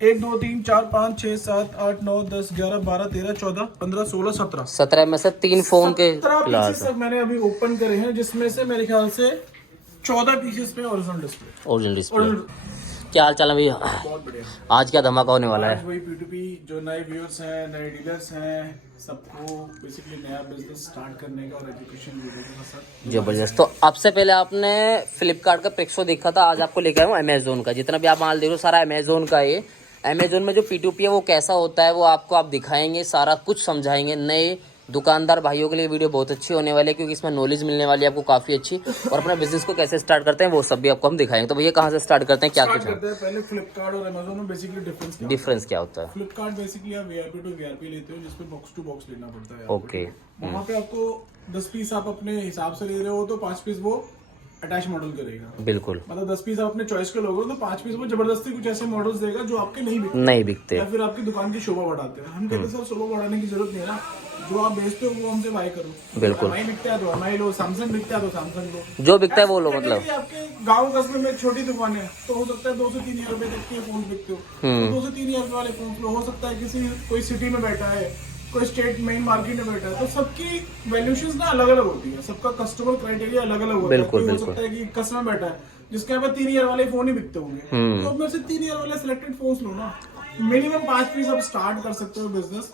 1 2 3 4 5 6 7 8 9 10 11 12 13 14 15 16 17 17 में से 3 फोन के 17 ग्लास पीसेस तक मैंने अभी ओपन करे हैं, जिसमें से मेरे ख्याल से 14 पीसेस पे ओरिजिनल डिस्प्ले। Original display. क्या हाल चाल है भैया? बहुत बढ़िया। आज क्या धमाका होने वाला है? वही P2P जो नए व्यूअर्स हैं, नए डीलर्स हैं, सबको बेसिकली नया बिजनेस स्टार्ट करने का और एजुकेशन वीडियो के साथ जबरदस्त। तो अब से पहले आपने फ्लिपकार्ट का पिक्सो देखा था, आज आपको लेकर आया हूँ अमेजोन का। जितना भी आप माल देख रहे हो सारा अमेजोन का है। अमेजोन में जो P2P है वो कैसा होता है वो आपको आप दिखाएंगे, सारा कुछ समझाएंगे। नए दुकानदार भाइयों के लिए वीडियो बहुत अच्छी होने वाली है, क्योंकि इसमें नॉलेज मिलने वाली है आपको काफ़ी अच्छी। और अपना बिजनेस को कैसे स्टार्ट करते हैं वो सब भी आपको हम दिखाएंगे। तो भैया कहाँ से स्टार्ट करते हैं, क्या कुछ है? पहले फ्लिपकार्ट और अमेजोन में बेसिकली डिफरेंस क्या होता है? फ्लिपकार्ट बेसिकली आप VIP टू VIP लेते हो, जिसमें बॉक्स टू बॉक्स लेना पड़ता है। ओके। वहाँ पे आपको 10 पीस आप अपने हिसाब से ले रहे हो तो 5 पीस वो अटैच मॉडल करेगा। बिल्कुल। मतलब 10 पीस आप अपने चॉइस के लोगे तो 5 पीस वो जबरदस्ती कुछ ऐसे मॉडल्स देगा जो आपके नहीं बिकते या फिर आपकी दुकान की शोभा बढ़ाते हैं। हम कहते हैं सर शोभा बढ़ाने की जरूरत नहीं है ना, जो आप बेचते हो वो हमसे बाय करो। बिल्कुल। MI बिकता है तो MI लो, सैमसंग बिकता है तो सैमसंग लो, जो बिकता है वो लो। मतलब आपके गाँव कस्बे में एक छोटी दुकान है तो हो सकता है 2 से 3 हजार रुपए तक के फोन बिकते हो, तो 2 से 3 हजार वाले फोन लो। हो सकता है किसी कोई सिटी में बैठा है, कोई स्टेट मेन मार्केट में बैठा है, तो सबकी वैल्यूएशंस ना अलग अलग होती है, सबका कस्टमर क्राइटेरिया अलग अलग होता है। बिल्कुल, हो सकता है कि कस्टमर बैठा है जिसके यहाँ पे 3 ईयर वाले फोन ही बिकते होंगे, तो अपने से 3 ईयर वाले सिलेक्टेड फोन लो ना। मिनिमम 5 पीस आप स्टार्ट कर सकते हो बिजनेस।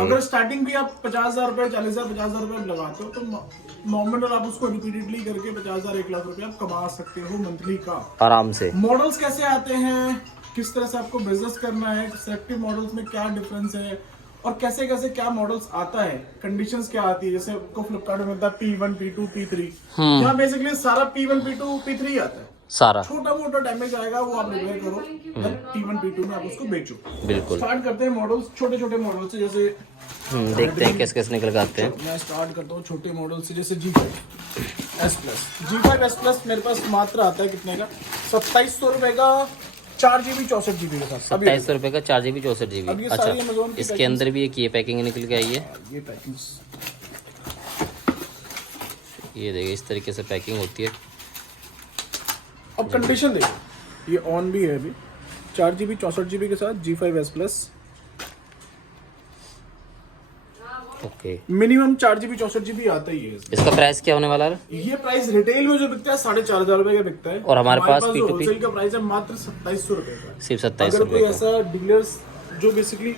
अगर स्टार्टिंग भी आप 50,000 रुपए, 40,000, 50,000 रुपए लगाते हो तो नॉमिनल आप उसको रिपीटेडली करके 50,000, 1 लाख रुपए आप कमा सकते हो मंथली का आराम से। मॉडल्स कैसे आते हैं, किस तरह से आपको बिजनेस करना है, सेलेक्टिव मॉडल्स में क्या डिफरेंस है और कैसे कैसे क्या मॉडल्स आता है, कंडीशंस क्या आती है। जैसे आपको फ्लिपकार्ट में मिलता है P1 P2 P3, यहाँ बेसिकली सारा P1 P2 P3 आता है। सारा छोटा मोटा डैमेज आएगा वो आप रिपेयर करो, P1 P2 में आप उसको बेचो। बिल्कुल। स्टार्ट करते हैं मॉडल्स, छोटे छोटे मॉडल से। जैसे देखते हैं कैसे कैसे निकल के आते हैं। मैं स्टार्ट करता हूँ छोटे मॉडल से, जैसे G5 S Plus मेरे पास मात्र आता है कितने का, 2700 रुपए का 4GB 64GB के साथ। 2700 रुपए का 4GB 64GB। अब ये अच्छा, सारी Amazon की इसके अंदर भी एक ये पैकिंग निकल के आई है। ये पैकिंग, ये देखिए इस तरीके से पैकिंग होती है। अब कंडीशन देखो, ये ऑन भी है अभी, 4GB 64GB के साथ G5 S Plus। Okay. Minimum 4GB 64GB आता ही है। इसका प्राइस क्या होने वाला है? ये प्राइस रिटेल में जो बिकता है 4,500 रुपए का बिकता है, और हमारे पास जो होलसेल का प्राइस है मात्र 2700 रुपए का। सिर्फ 2700 अगर कोई रुपए का। ऐसा डीलर्स जो बेसिकली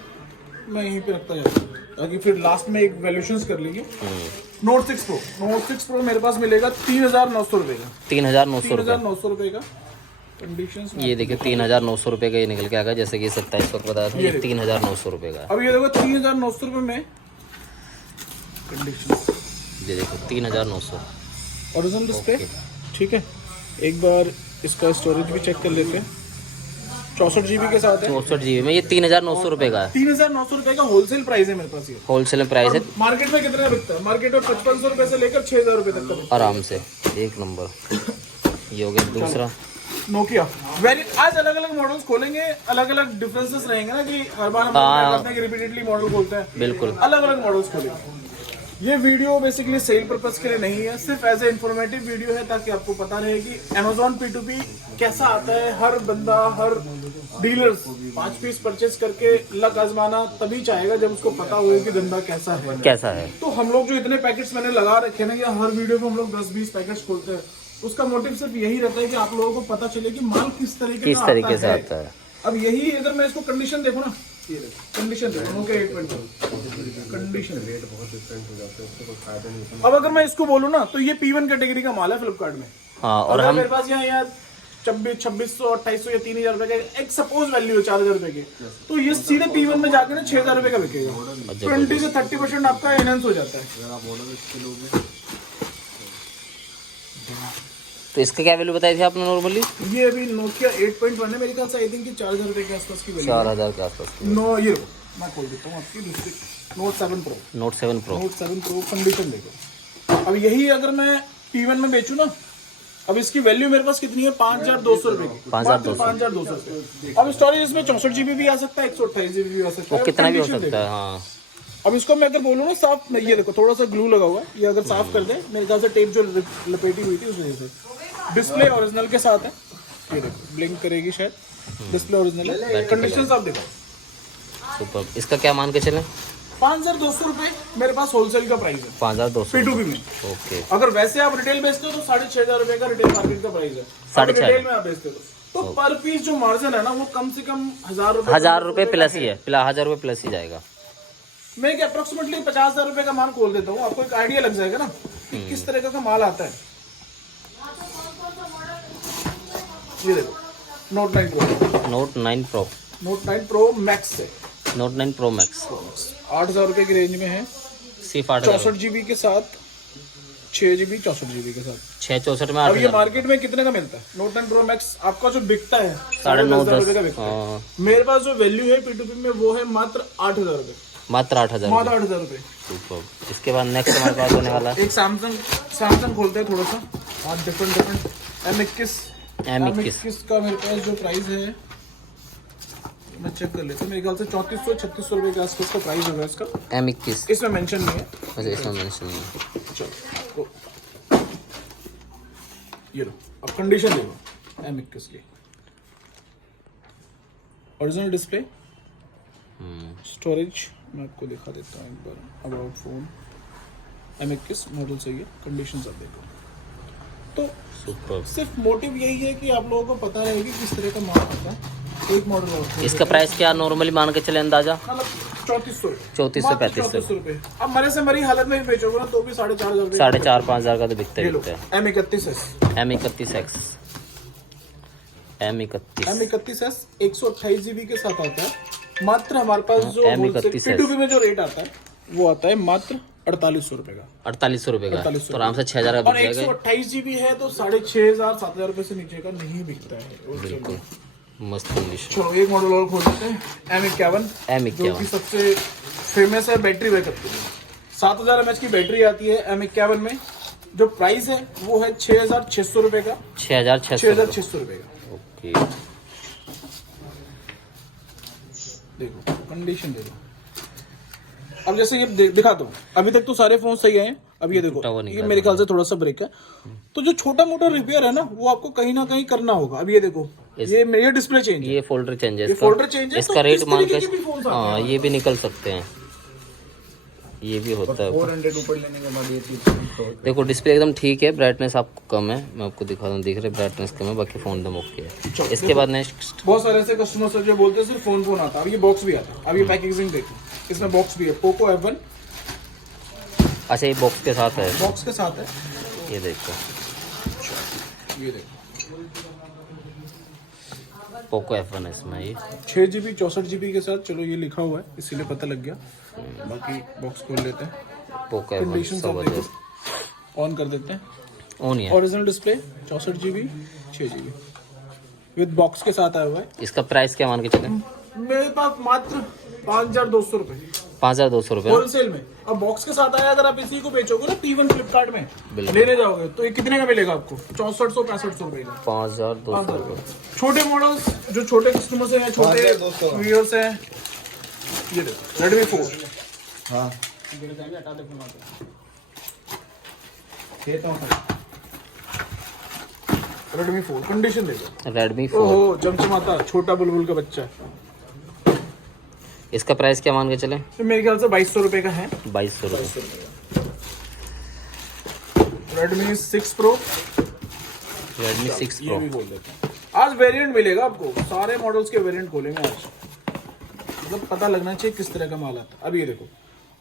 मैं यहीं पे रखता जाता हूँ ताकि फिर लास्ट में एक वैल्यूएशंस कर लीजिए। Note 6 Pro मेरे पास मिलेगा 3,900 रुपए का। 3,900 रुपए का कंडीशंस। ये देखिए 3,900 रुपए का ये निकल के आ गया, जैसे कि 2700 का बताया था, ये 3,900 रुपए का। अब ये देखो 3,900 रुपए में कंडीशंस, ये देखो 3,900 ओरिजिनल डिस्प्ले। ठीक है, एक बार इसका स्टोरेज भी चेक कर लेते हैं। 64GB के साथ है, 64GB में ये 3,900 रुपए का है। 3,900 रुपए का होलसेल प्राइस है मेरे पास। ये होलसेल में प्राइस है। मार्केट में कितना बिकता है? मार्केट में 5500 रुपए से लेकर 6,000 रुपए तक का बिकता आराम से। एक नंबर। ये हो गया दूसरा नोकिया। आज अलग अलग मॉडल्स खोलेंगे, अलग अलग डिफरेंसेस रहेंगे ना, कि हर बार हम करते हैं कि रिपीटेडली मॉडल खोलते हैं। बिल्कुल। अलग अलग मॉडल्स खोलेंगे। ये वीडियो बेसिकली सेल पर्पस के लिए नहीं है, सिर्फ एज ए इन्फॉर्मेटिव वीडियो है, ताकि आपको पता रहे कि Amazon P2P कैसा आता है। हर बंदा, हर डीलर्स 5 पीस परचेज करके लक आजमाना तभी चाहेगा जब उसको पता हो कि धंधा कैसा है। तो हम लोग जो इतने पैकेट्स मैंने लगा रखे हैं ना, या हर वीडियो में हम लोग 10-20 पैकेट्स खोलते हैं, उसका मोटिव सिर्फ यही रहता है कि आप लोगों को पता चले कि माल किस तरीके से आता है। अब यही अगर मैं इसको कंडीशन देखो ना, ये देखो कंडीशन देखो, ओके 8.2 कंडीशन रेट बहुत डिफरेंट हो जाते हैं, उससे कोई फायदा नहीं। अब अगर मैं इसको बोलूं ना तो ये P1 कैटेगरी का माल है फ्लिपकार्ट में। हाँ, और हम मेरे पास यहाँ 2600, 2800 या 3,000 रुपए का एक सपोज वैल्यू है 4,000 रुपए की, तो ये सीधे P1 में जाके ना 6,000 रुपए का बिकेगा। 20 से 30% आपका एनहांस हो जाता है। तो इसका क्या वैल्यू बताई थी आपने नॉर्मली? ये अभी नोकिया 8.1 है, मेरे ख्याल से आई थिंक 4,000 रुपए के आसपास की वैल्यू। 4,000 के आसपास। नो, ये मैं खोल देता हूँ आपकी दूसरी Note 7 Pro। Note 7 Pro condition देखो। अब यही अगर मैं P1 में बेचूं ना, अब इसकी वैल्यू मेरे पास कितनी है? 5,200 रुपए की। 5,200। अब स्टोरेज इसमें 64GB भी आ सकता है, 128GB भी आ सकता है, कितना भी हो सकता है। हाँ, अब इसको मैं अगर बोलूँ ना साफ, ये देखो थोड़ा सा ग्लू लगा हुआ है, ये अगर साफ कर दे, मेरे ख्याल से टेप जो लपेटी हुई थी उस वजह से। डिस्प्ले ओरिजिनल के साथ है, ये देखो ब्लिंक करेगी शायद। डिस्प्ले ओरिजिनल है, कंडीशन आप देखो। सुपर। इसका क्या मान के चलें? 5200 रुपए मेरे पास होलसेल का प्राइस है 5200 P2P में। ओके। अगर वैसे आप रिटेल बेचते हो तो 6500 रुपए का रिटेल मार्केट का प्राइस है। 6,500 रिटेल में आप बेचते हो तो पर पीस जो मार्जिन है ना वो कम से कम 1000 रुपये प्लस ही है, 1000 रुपये प्लस ही जाएगा। मैं एक अप्रोक्सीमेटली 50,000 रुपए का माल खोल देता हूँ, आपको एक आइडिया लग जाएगा ना कि किस तरह का माल आता है। ये देखो note 9 pro, note 9 pro, note 9 pro max है, नोट 9 प्रो मैक्स 8,000 रुपए की रेंज में है, सिर्फ 8000। 64 GB के साथ, 6 GB 64 GB के साथ। 664 में अब ये 8000। मार्केट में कितने का मिलता है? नोट 9 प्रो मैक्स आपका जो बिकता है 9,500 रुपए का बिकता है। हाँ, मेरे पास जो वैल्यू है P2P में वो है मात्र 8,000 रुपए, मात्र 8000। मात्र 8,000 रुपए। सुपर। इसके बाद नेक्स्ट हमारे पास होने वाला है एक सैमसंग खोलते हैं थोड़ा सा और डिफरेंट M21 M21 का मेरे पास जो प्राइस है मैं चेक कर लेता हूँ, मेरे ख्याल से 3400-3600 रुपए के आसपास का प्राइस होगा इसका। M21। इसमें मेंशन नहीं है। अच्छा, इसमें मेंशन नहीं है। चलो तो ये लो, अब कंडीशन देखो M21 की। ओरिजिनल डिस्प्ले, स्टोरेज मैं आपको दिखा देता हूँ एक बार। अबाउट फोन M21 मॉडल सही है, कंडीशन आप देखो। तो सुपर। सिर्फ मोटिव यही है कि आप लोगों को पता रहे कि किस तरह का माल आता है। एक मॉडल और इसका प्राइस क्या नॉर्मली मान के चले अंदाजा? मतलब 3400 3400-3500 रुपए। अब मरे से मरी हालत में भी बेचोगे ना तो भी 4,500 रुपए, 4,500-5,000 का तो बिकता ही ले लो। बिकता है। M31S M31X, M31 M31S 128 GB के साथ आता है। मात्र हमारे पास जो M31S P2P में जो रेट आता है वो आता है मात्र 4,800 रुपए का, 4800 रुपए का, 4800 तो आराम से 6000 का और बिक जाएगा। 128 GB है तो 6,500-7,000 रुपए से नीचे का नहीं बिकता है। बिल्कुल मस्त कंडीशन। चलो एक मॉडल और खोल लेते हैं M51 जो कि सबसे फेमस है बैटरी बैकअप के लिए। 7,000 mAh की बैटरी आती है M51 में। जो प्राइस है वो है 6,600 रुपए का, 6,600 रुपए का। ओके। देखो कंडीशन देखो। अब जैसे ये दिखा दो, अभी तक तो सारे फोन सही आए हैं। अब ये देखो, ये मेरे ख्याल से थोड़ा सा ब्रेक है, तो जो छोटा मोटा रिपेयर है ना वो आपको कहीं ना कहीं करना होगा। अब ये देखो, ये डिस्प्ले चेंज है, ये फोल्डर चेंज है, फोल्डर चेंज है, इसका रेट मान के हाँ ये भी निकल सकते हैं, ये भी होता है। 400 ऊपर लेने के बाद ये चीज देखो डिस्प्ले एकदम ठीक है, ब्राइटनेस आपको कम है, मैं आपको दिखा दूँ, दिख रहे ब्राइटनेस कम है, बाकी फोन एकदम ओके है। इसके बाद नेक्स्ट बहुत सारे ऐसे कस्टमर जो बोलते हैं सिर्फ फोन आता है। अब ये बॉक्स भी आता है। अब ये पैकेजिंग देखो, इसमें बॉक्स भी है। पोको F1 अच्छा, ये बॉक्स के साथ है, बॉक्स के साथ है। ये देखो, ये देखो पोको F1 है इसमें, ये 6 GB 64 GB के साथ। चलो ये लिखा हुआ है इसीलिए पता लग गया, बाकी बॉक्स खोल लेते हैं। पोको F1 कंडीशन सब देखो, ऑन कर देते हैं। ऑन है। Original display 64 GB 6 GB with box के साथ आया हुआ है। इसका प्राइस क्या मान के चले? मेरे पास मात्र 5,200 रुपए, 5,200 रुपये होलसेल में। अब बॉक्स के साथ आया, अगर आप इसी को बेचोगे ना T1 फ्लिपकार्ट में लेने जाओगे तो ये कितने का मिलेगा आपको? 6400-6500 रुपए का, 5,200 रुपये। छोटे मॉडल्स जो छोटे कस्टमर्स हैं, छोटे व्यूअर्स हैं, ये देखो Redmi 4। हाँ Redmi 4 कंडीशन देखो, Redmi 4, ओहो चमचमाता छोटा बुलबुल का बच्चा। इसका प्राइस क्या मान के चले? तो मेरे ख्याल से 2,200 रुपए का है। 2,200 रुपये। Redmi 6 Pro, Redmi 6 ये Pro, भी खोल देते हैं। आज वेरिएंट मिलेगा आपको, सारे मॉडल्स के वेरिएंट खोलेंगे आज, मतलब पता लगना चाहिए किस तरह का माल आता है। अब ये देखो,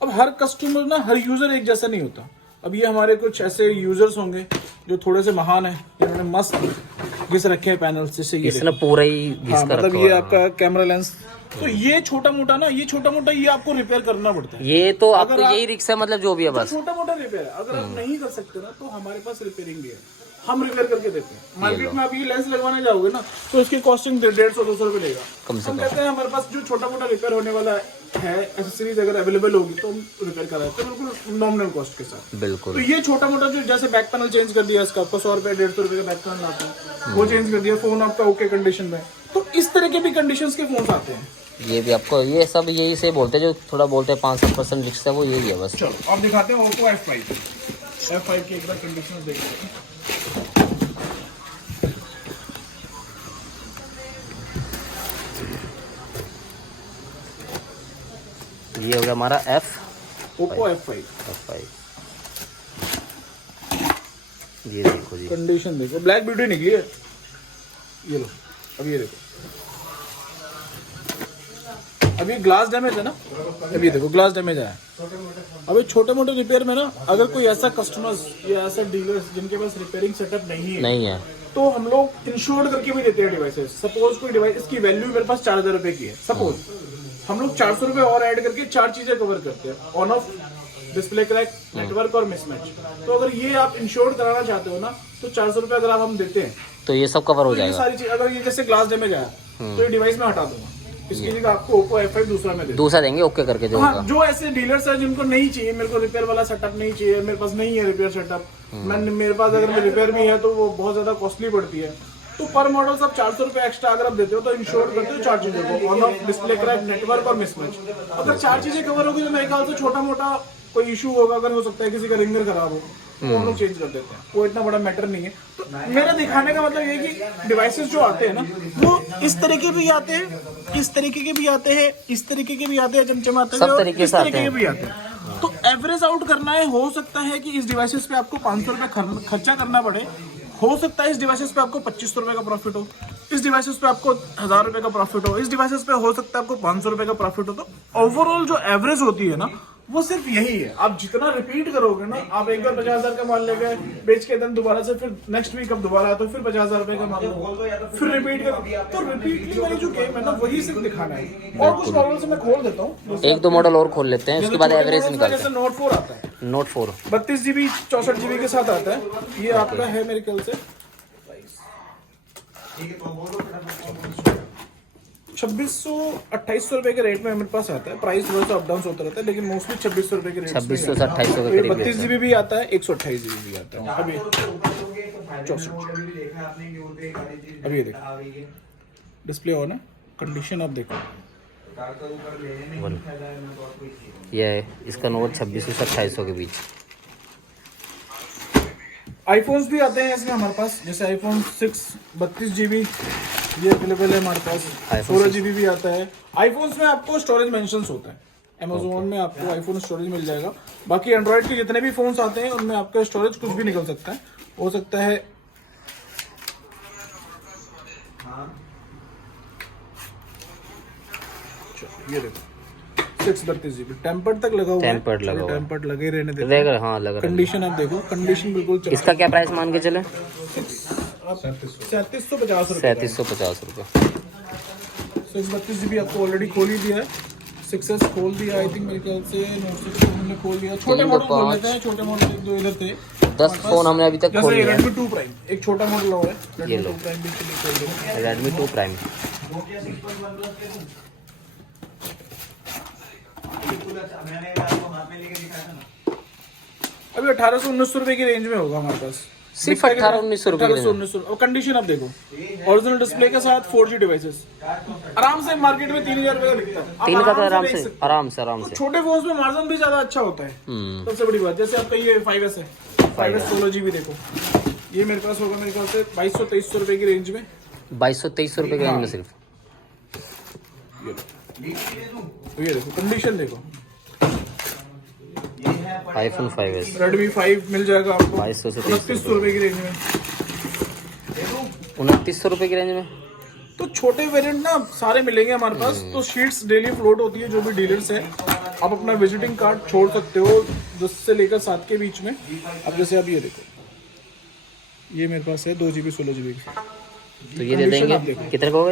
अब हर कस्टमर ना, हर यूजर एक जैसा नहीं होता। अब ये हमारे कुछ ऐसे यूजर्स होंगे जो थोड़े से महान हैं, जिन्होंने मस्त घिस रखे हैं पैनल, जैसे ये इसने पूरा ही घिस हाँ, कर मतलब रखा ये है। आपका कैमरा लेंस। तो ये छोटा मोटा ना, ये छोटा मोटा ये आपको रिपेयर करना पड़ता है। ये तो आपको यही रिक्स है, मतलब जो भी है बस। छोटा मोटा रिपेयर है, अगर आप नहीं कर सकते ना तो हमारे पास रिपेयरिंग भी है, हम रिपेयर करके देते हैं। मार्केट में आप ये लेंस लगवाने जाओगे ना तो इसकी कॉस्टिंग 150-200 रुपए लेगा। कम से हम कहते हैं हमारे पास जो छोटा मोटा रिपेयर होने वाला है, एक्सेसरीज अगर अवेलेबल होगी तो हम रिपेयर कराते हैं बिल्कुल नॉमिनल कॉस्ट के साथ। बिल्कुल। तो ये छोटा मोटा जो जैसे बैक पैनल चेंज कर दिया इसका, आपको 100 रुपए 150 रुपए का बैक पैनल आता है, वो चेंज कर दिया, फोन आपका ओके कंडीशन में। तो इस तरह के भी कंडीशन के फोन आते हैं। ये भी आपको, ये सब यही से बोलते हैं, जो थोड़ा बोलते हैं 500% रिक्स है, वो यही है बस। चलो अब दिखाते हैं ओप्पो F5 की एक बार कंडीशन देख लेते हैं। ये हो गया हमारा ओप्पो F5। F5। ये देखो जी, कंडीशन देखो, ब्लैक ब्यूटी निकली है। ये लो, अब ये देखो, अब ये ग्लास डैमेज है ना, अब ये देखो ग्लास डैमेज है। अभी छोटे मोटे रिपेयर में ना, अगर कोई ऐसा कस्टमर्स या ऐसा डीलर्स जिनके पास रिपेयरिंग सेटअप नहीं है तो हम लोग इंश्योर्ड करके भी देते हैं डिवाइसेस। सपोज कोई डिवाइस, इसकी वैल्यू मेरे पास 4000 रुपए की है, सपोज हम लोग 400 रुपए और ऐड करके 4 चीजें कवर करते हैं, on off, display crack, network और मिसमैच। तो अगर ये आप इंश्योर्ड कराना चाहते हो ना, तो 400 रुपए अगर आप हम देते हैं तो ये सब कवर हो तो ये जाएगा। सारी चीज, अगर ये जैसे ग्लास डैमेज आया तो ये डिवाइस में हटा दूंगा, इसकी जगह आपको ओप्पो F5 दूसरा में दे दूंगा। दूसरा देंगे ओके करके जो हाँ, होगा। जो ऐसे डीलर्स हैं जिनको नहीं चाहिए, मेरे को रिपेयर वाला सेटअप नहीं चाहिए, मेरे पास नहीं है रिपेयर सेटअप, मेरे पास अगर रिपेयर भी है तो वो बहुत ज्यादा कॉस्टली पड़ती है, तो पर मॉडल सब 400 रुपए एक्स्ट्रा अगर आप देते हो तो इंश्योर करते हो 4 चीजों को, on off, display crack, network और मिसमैच। अगर 4 चीजें कवर होगी तो मेरे ख्याल से छोटा मोटा कोई इशू होगा, अगर हो सकता है किसी का रिंगर खराब हो तो हम लोग चेंज कर देते हैं, वो इतना बड़ा मैटर नहीं है। तो मेरा दिखाने का मतलब ये कि डिवाइसेस जो आते हैं ना, वो इस तरीके भी आते हैं, इस तरीके के भी आते हैं, इस तरीके के भी आते हैं, चमचमाते हैं, सब तरीके इस से तरीके आते के हैं। भी आते हैं। तो एवरेज आउट करना है, हो सकता है कि इस डिवाइसेस पे आपको 500 रुपए खर्चा करना पड़े, हो सकता है इस डिवाइसेस पे आपको 2500 रुपए का प्रॉफिट हो, इस डिवाइसेस पे आपको 1000 रुपए का प्रॉफिट हो, इस डिवाइसेस पे हो सकता है आपको 500 रुपए का प्रॉफिट हो। तो ओवरऑल जो एवरेज होती है ना, वो सिर्फ यही है। आप जितना रिपीट करोगे ना, आप एक बार 50,000 का माल ले गए, बेच के दिन दोबारा से फिर नेक्स्ट वीक अब दोबारा है तो फिर 50,000 रुपए का माल लो, फिर रिपीट करो, तो रिपीटली वाली जो गेम है ना, वही सिर्फ दिखाना है। और कुछ मॉडल से मैं खोल देता हूँ, एक दो मॉडल और खोल लेते हैं, उसके बाद एवरेज निकालते जैसे नोट 4 आता है, हैं। Note 4 32 GB 64 GB के साथ आता है, ये आपका है मेरे ख्याल से 2600-2800 रुपए के रेट में मेरे पास आता है। प्राइस थोड़ा सा अप डाउन होता रहता है, लेकिन मोस्टली 2600 रुपए के रेट 2600 से 2800 के करीब 32 GB भी आता है, 128 GB भी आता है। अभी 64, अभी ये देखो डिस्प्ले ऑन है, कंडीशन आप देखो, ये है इसका नोट 2600 से 2800 के बीच। आईफोन्स भी आते हैं इसमें हमारे पास, जैसे आईफोन 6 32 GB ये अवेलेबल है हमारे पास, 16 GB भी आता है। आईफोन्स में आपको स्टोरेज मेंशंस होता है, अमेज़न में आपको आईफोन स्टोरेज मिल जाएगा। बाकी एंड्रॉइड के जितने भी फोन्स आते हैं उनमें आपका स्टोरेज कुछ भी निकल सकता है, हो सकता है ये देखो 6 32 GB टेम्पर्ड तक लगा हुआ है, टेम्पर्ड लगा हुआ है, टेम्पर्ड लगे रहने देते हैं। रहेगा, हाँ लग रहा है। कंडीशन आप देखो, कंडीशन बिल्कुल चल, इसका क्या प्राइस मान के चले? 3750 रुपए। 3750 रुपये। 6 32 GB आपको ऑलरेडी खोल ही दिया है, 6S खोल दिया, आई थिंक मेरे ख्याल से Note 6 हमने खोल दिया। छोटे मॉडल खोल लेते हैं, छोटे मॉडल 1 2 इधर थे, 10 फोन हमने अभी तक खोल जैसे लिया। Redmi 2 Prime एक छोटा मॉडल हुआ है, ये Redmi लो। 2 Prime भी खोल देंगे। Redmi 2 Prime। अभी 1800-1900 रुपए की रेंज में होगा हमारे पास, सिर्फ 1800-1900 रुपए की रेंज में। 1800-1900। और कंडीशन आप देखो, ओरिजिनल डिस्प्ले के साथ 4G डिवाइसेस, आराम से मार्केट में 3000 रुपए का बिकता है। आप 3 का तो आराम आराम बेच से सकते हो। आराम से आराम तो से। छोटे फोन्स में मार्जिन भी ज्यादा अच्छा होता है, सबसे बड़ी बात। जैसे आपका ये 5S है, 5S 16 GB देखो, ये मेरे पास होगा मेरे ख्याल से 2200-2300 रुपए की रेंज में, 2200-2300 रुपये के रेंज में सिर्फ। ये देखो कंडीशन देखो, iPhone 5S Redmi 5 मिल जाएगा आपको 2200 से 2900 रुपए की रेंज में। 2900 रुपये की रेंज में। तो छोटे वेरिएंट ना सारे मिलेंगे हमारे पास। तो शीट्स डेली फ्लोट होती है, जो भी डीलर्स है आप अपना विजिटिंग कार्ड छोड़ सकते हो 10 से लेकर 7 के बीच में। अब जैसे अब ये देखो, ये मेरे पास है 2 GB 16 GB तो ये दे देंगे, कितने का होगा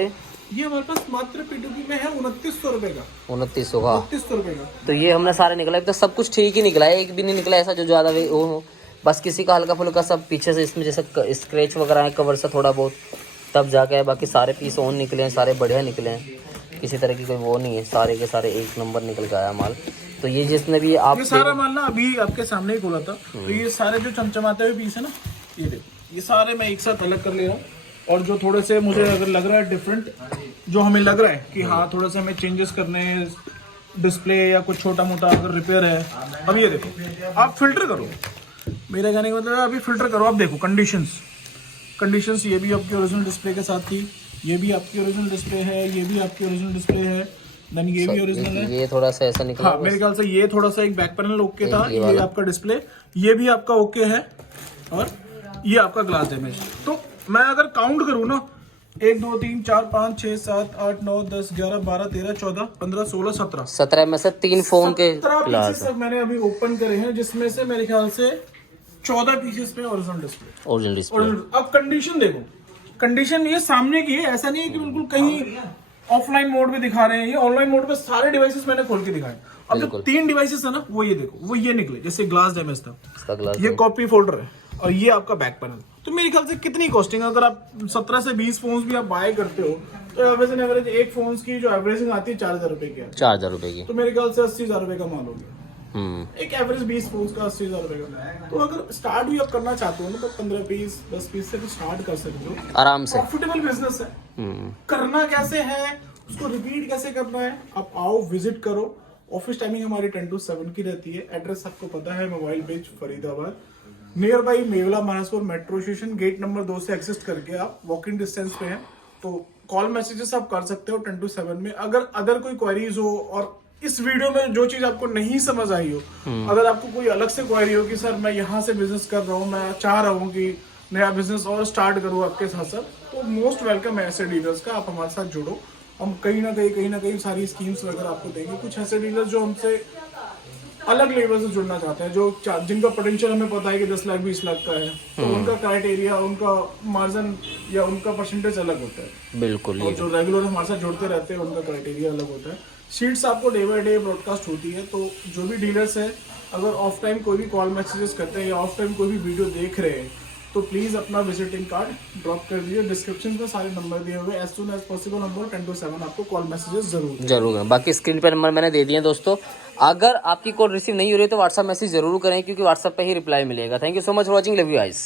ये हमारे पास मात्र P2P में है 2900 रुपए का, 2900 का। 2900 रुपए का। तो ये हमने सारे निकला, तो सब कुछ ठीक ही निकला है, एक भी नहीं निकला ऐसा जो ज़्यादा वो हो। बस किसी का हल्का फुल्का सब पीछे से इसमें जैसे स्क्रैच वगैरह है कवर से थोड़ा बहुत, तब जाके है। बाकी सारे पीस ऑन निकले हैं, सारे बढ़िया निकले हैं, किसी तरह की कोई वो नहीं है, सारे के सारे एक नंबर निकल के आया माल। तो ये जिसने भी आप ये सारा माल ना अभी आपके सामने ही खोला था, तो ये सारे जो चमचमाते हुए पीस है ना, ये देखो, ये सारे मैं एक साथ अलग कर ले रहा हूँ। और जो थोड़े से मुझे अगर लग रहा है डिफरेंट, जो हमें लग रहा है कि हाँ थोड़ा सा हमें चेंजेस करने हैं, डिस्प्ले या कुछ छोटा मोटा अगर रिपेयर है, अब ये देखो आप फिल्टर करो, मेरा कहने का मतलब है अभी फिल्टर करो। आप देखो कंडीशंस ये भी आपकी ओरिजिनल डिस्प्ले के साथ थी, ये भी आपकी ओरिजिनल डिस्प्ले है, ये भी आपकी ओरिजिनल डिस्प्ले है, देन ये भी ओरिजिनल है। ये थोड़ा सा ऐसा निकला। हाँ मेरे ख्याल से ये थोड़ा सा एक बैक पैनल ओके था, ये ये वाला। आपका डिस्प्ले ये भी आपका ओके है, और ये आपका ग्लास डैमेज। तो मैं अगर काउंट करूँ ना 1 2 3 4 5 6 7 8 9 10 11 12 13 14 15 16 17 17 में से 3 फोन के 17 ग्लास पीसेस मैंने अभी ओपन करे हैं, जिसमें से मेरे ख्याल से 14 पीसेस पे ओरिजिनल डिस्प्ले। Original display. अब कंडीशन देखो, कंडीशन ये सामने की है, ऐसा नहीं है कि बिल्कुल कहीं ऑफलाइन मोड में दिखा रहे हैं, ये ऑनलाइन मोड पे सारे डिवाइसेस मैंने खोल के दिखाए। अब जो 3 डिवाइसेस है ना वो ये देखो, वो ये निकले जैसे ग्लास डैमेज था, इसका ग्लास ये कॉपी फोल्डर है और ये आपका बैक पैनल। तो मेरे ख्याल से कितनी कॉस्टिंग, अगर आप 17 से 20 फोन्स भी आप बाय करते हो तो एवरेज एक फोन्स की जो एवरेजिंग आती है 4000 रुपए की आती 4000 रुपए की। है, तो मेरे ख्याल से 80,000 रुपए का माल हो गया। एक एवरेज 20 फोन्स का 80,000 रुपए का। तो अगर स्टार्ट भी आप करना चाहते हो ना तो 15 पीस 10 पीस से भी स्टार्ट कर सकते हो, आराम से। प्रॉफिटेबल बिजनेस है। करना कैसे है, उसको रिपीट कैसे करना है, आप आओ विजिट करो। ऑफिस टाइमिंग हमारी 10 to 7 की रहती है। एड्रेस आपको पता है, mobile bridge Faridabad, nearby Mewla Maharajpur metro station, gate number 2 से एग्जिस्ट करके आप वॉकिंग डिस्टेंस पे हैं। तो कॉल मैसेजेस आप कर सकते हो 10 to 7 में। अगर अदर कोई क्वेरीज हो और इस वीडियो में जो चीज आपको नहीं समझ आई हो, अगर आपको कोई अलग से क्वेरी हो कि सर मैं यहाँ से बिजनेस कर रहा हूँ, मैं चाह रहा हूँ कि नया बिजनेस और स्टार्ट करूँ आपके साथ साथ, तो मोस्ट वेलकम है ऐसे डीलर्स का, आप हमारे साथ जुड़ो। हम कहीं ना कहीं सारी स्कीम्स वगैरह आपको देंगे। कुछ ऐसे डीलर्स जो हमसे अलग लेवल से जुड़ना चाहते हैं, जो जिनका पोटेंशियल हमें पता है कि 10 लाख 20 लाख का है, तो उनका क्राइटेरिया, उनका मार्जिन या उनका परसेंटेज अलग होता है। बिल्कुल। और जो रेगुलर हमारे साथ जुड़ते रहते हैं उनका क्राइटेरिया अलग होता है। शीट्स आपको डे बाय डे ब्रॉडकास्ट होती है। तो जो भी डीलर्स है, अगर ऑफ टाइम कोई भी कॉल मैसेजेस करते हैं या ऑफ टाइम कोई भी वीडियो देख रहे हैं, तो प्लीज अपना विजिटिंग कार्ड ड्रॉप कर दीजिए। डिस्क्रिप्शन में सारे नंबर दिए हुए, एज सुन एज पॉसिबल हम लोग 10 to 7 आपको कॉल मैसेजेस जरूर है। बाकी स्क्रीन पे नंबर मैंने दे दिए हैं दोस्तों। अगर आपकी कॉल रिसीव नहीं हो रही है तो व्हाट्सएप मैसेज जरूर करें, क्योंकि व्हाट्सएप पे ही रिप्लाई मिलेगा। Thank you so much for watching, love you guys.